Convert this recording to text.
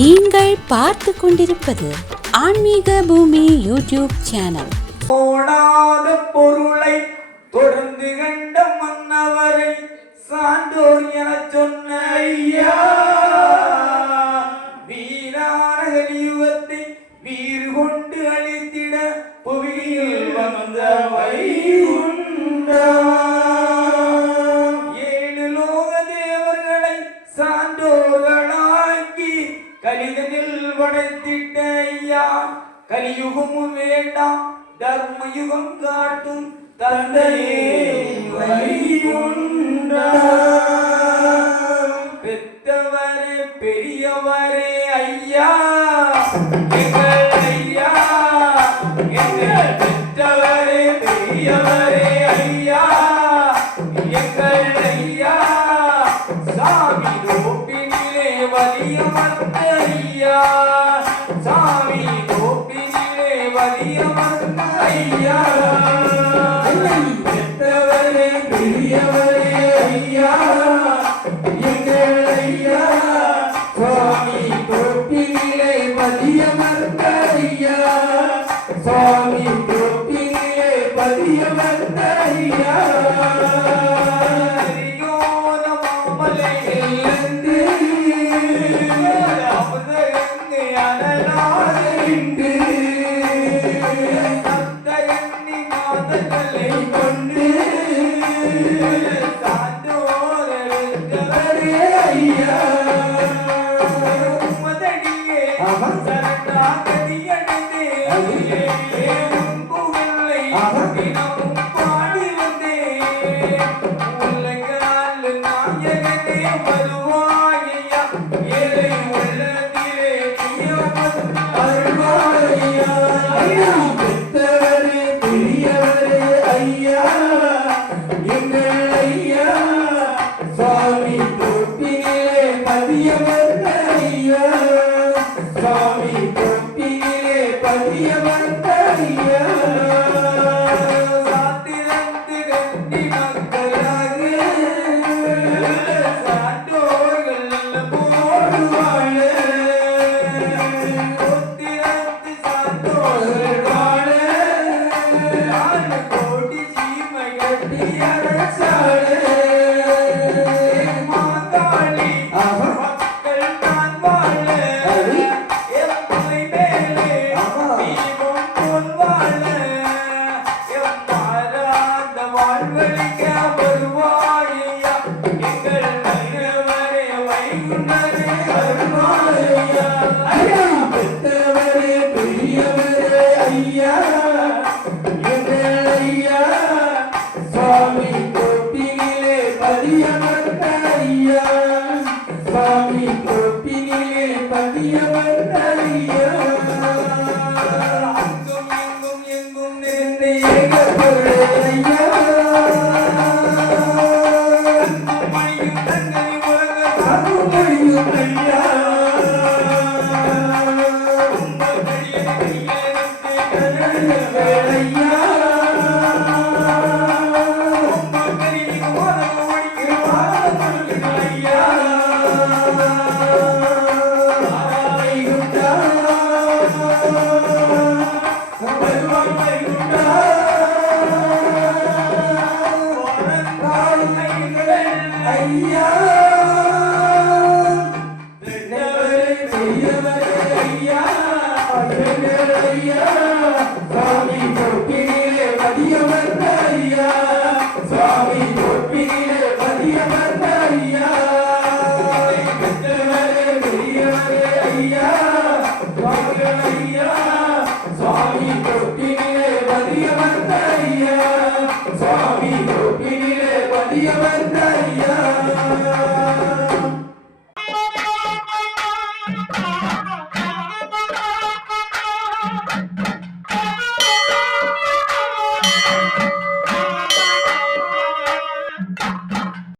நீங்கள் பார்த்து கொண்டிருப்பது ஆன்மீக பூமி யூடியூப் சேனல். போடாத பொருளை தொடர்ந்து கண்ட மன்னவரை சான்றோர் என சொன்ன ஐயா, வீரான கலியுகத்தை வீறு கொண்டு அழித்திட புவியில் வந்த வைகுண்டா, ஏழு லோக தேவர்களை சான்றோர்களாக்கி கலிதனில் படைத்திட்ட ஐயா, கலியுகமும் வேண்டாம் தர்மயுகம் காட்டும் தந்தையே வைகுண்டா. பெத்தவரே பெரியவரே ஐயா, எங்கள் ஐயா, எங்கள் பெற்றவரே பெரியவரே ஐயா, எங்கள் ஐயா, சாமி தோப்பினிலே வலியமர்ந்த ஐயா, சாமி தோப்பினிலே வலியமர்ந்த ஐயா, பெற்றவரே பெரியவரே ஐயா, எங்கள் ஐயா, சுவாமி தோப்பினிலே வலியமர்ந்த ஐயா, சுவாமி தோப்பினிலே வலியமர்ந்த ஐயா, Yeah.